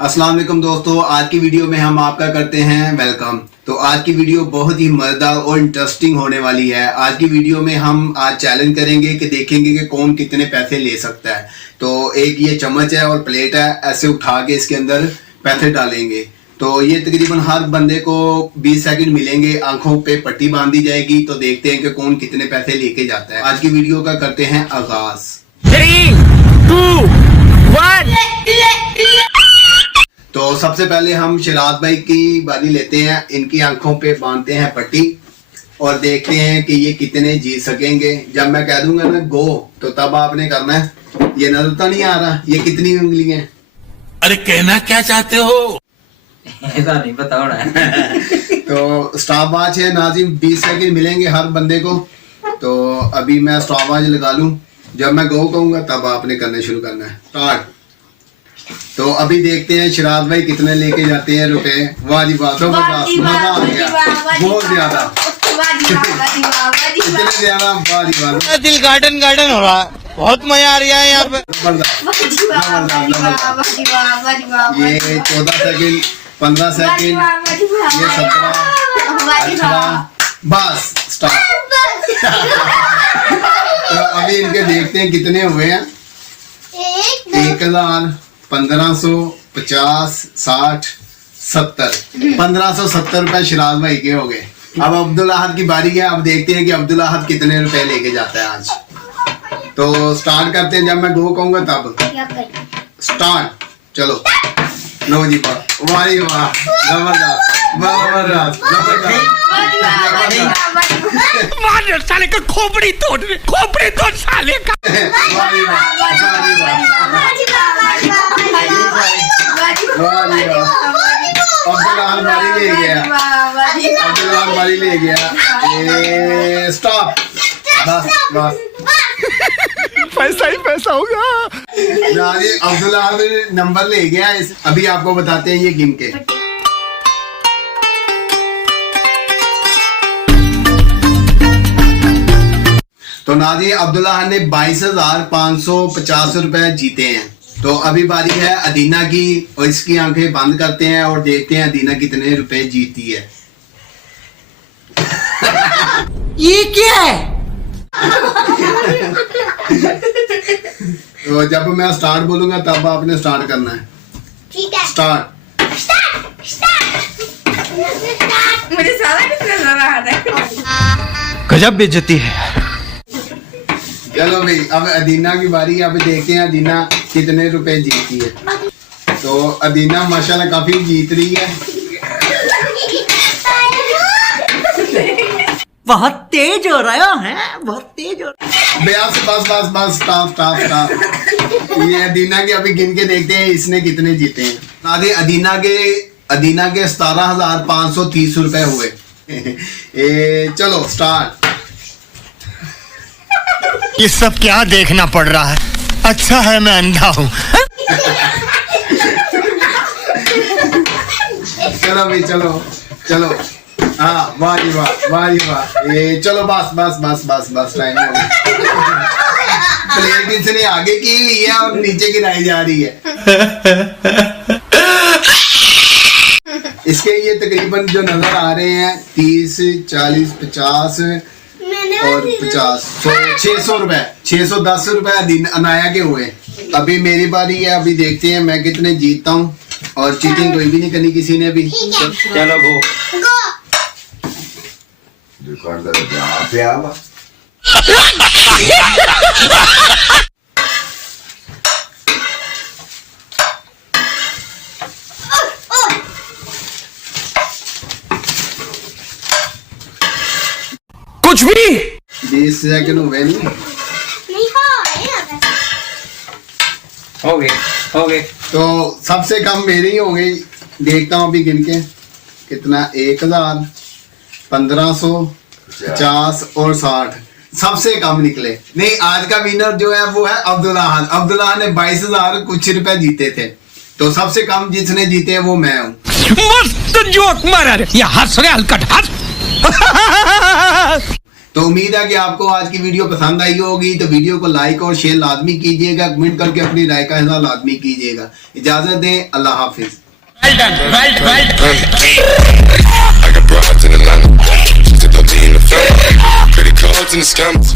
अस्सलाम वालेकुम दोस्तों, आज की वीडियो में हम आपका करते हैं वेलकम। तो आज की वीडियो बहुत ही मजेदार और इंटरेस्टिंग होने वाली है। आज की वीडियो में हम आज चैलेंज करेंगे कि देखेंगे कि कौन कितने पैसे ले सकता है। तो एक ये चम्मच है और प्लेट है, ऐसे उठा के इसके अंदर पैसे डालेंगे। तो ये तकरीबन हर बंदे को 20 सेकंड मिलेंगे, आंखों पे पट्टी बांधी जाएगी। तो देखते हैं कि कौन कितने पैसे लेके जाता है। आज की वीडियो का करते हैं आगाज। 3, 2, 1। तो सबसे पहले हम शिराज भाई की बारी लेते हैं, इनकी आंखों पे बांधते हैं पट्टी और देखते हैं कि ये कितने जीत सकेंगे। जब मैं कह दूंगा ना गो, तो तब आपने करना है। ये नजर तो नहीं आ रहा ये कितनी उंगली है? अरे कहना क्या चाहते हो? ऐसा नहीं पता होना है। तो स्टॉप वॉच है नाजिम, 20 सेकंड मिलेंगे हर बंदे को। तो अभी मैं स्टॉप वॉच लगा लूं, जब मैं गो कहूंगा तब आपने करना शुरू करना है। स्टार्ट। तो अभी देखते हैं शिराज भाई कितने लेके जाते हैं रुपए। वाह जी वाह, जबरदस्त, मजा आ गया, बहुत ज्यादा, कितने ज्यादा, वाह जी वाह। दिल गार्डन गार्डन हो रहा है, बहुत मजा आ रहा है यहाँ पे। ये 14 सेकंड, 15 सेकंड, ये 17, 18, बस स्टॉप। तो अभी इनके देखते हैं कितने हुए हैं। 1000, 1500, 50, 60, 70, 1570 रुपए शिराज भाई के हो गए। अब अब्दुल अहद की बारी है। अब देखते हैं कि अब्दुल अहद कितने रुपए लेके जाता है आज। तो स्टार्ट करते हैं, जब मैं गो कहूंगा तब स्टार्ट। चलो लो जी, वाह जी वाह, जबरदस्त जबरदस्त जबरदस्त। मार साले का खोपड़ी तोड़ साले का। वाह जी वाह, वाह जी वाह, वाह जी वाह। अब्दुल अहद बारी ले गया, अब्दुल अहद बारी ले गया। स्टॉप, बस बस, पैसा ही पैसा होगा। अब्दुल अहद नंबर ले गया। अभी आपको बताते हैं ये गिन के। तो नाजी अब्दुल्ला ने 22,550 रुपए जीते हैं। तो अभी बारी है अदीना की, और इसकी आंखें बंद करते हैं और देखते हैं अदीना कितने रुपए जीती है। ये क्या है? तो जब मैं स्टार्ट बोलूंगा तब आपने स्टार्ट करना है। ठीक है। स्टार्ट। मुझे सारा कुछ नजर आ रहा है। गजब बेइज्जती है। चलो भाई, अब अदीना की बारी है। अब देखते हैं अदीना कितने रुपए जीती है। तो अदीना माशाल्लाह काफी जीत रही है। बहुत तेज हो रहा है, बहुत तेज हो रहा है। बस बस बस बस, स्टॉप स्टॉप स्टॉप। ये अदीना के अभी गिन के देखते हैं इसने कितने जीते हैं। नादी अदीना के 17,530 रुपए हुए। चलो स्टार्ट। ये सब क्या देखना पड़ रहा है? अच्छा है मैं अंधा हूँ। चलो भाई, चलो चलो। हाँ, वाह जी वाह, वाह जी वाह। ये चलो बस बस बस बस बस, टाइम हो गया। प्लेट इसने आगे की हुई है और नीचे गिराई जा रही है। इसके ये तकरीबन जो नजर आ रहे हैं 30, 40, 50 और 50, 600 रुपए, 610 रुपए अनाया के हुए। अभी मेरी बारी है। अभी देखते हैं मैं कितने जीतता हूँ। और चीटिंग कोई भी नहीं करनी किसी ने भी। चलो गो। कुछ भी 20 सेकंड हुए नहीं। हो गए। तो सबसे कम मेरे ही हो गई। देखता हूँ अभी गिन के कितना। 1000, 1500, 50 और 60 सबसे कम निकले। नहीं, आज का विनर जो है वो है अब्दुल्ला अहद। अब्दुल्ला अहद ने 22,000 कुछ रुपए जीते थे। तो सबसे कम जिसने जीते हैं वो मैं हूँ। मस्त जोक मारा रे, ये हंस रहे हलकट हंस। तो उम्मीद है कि आपको आज की वीडियो पसंद आई होगी। तो वीडियो को लाइक और शेयर लाजमी कीजिएगा, कमेंट करके अपनी राय का इज़हार लाजमी कीजिएगा। इजाजत दें, अल्लाह हाफिज। Well done, well done. I got broads in Atlanta, just to in the family, credit cards in the scams.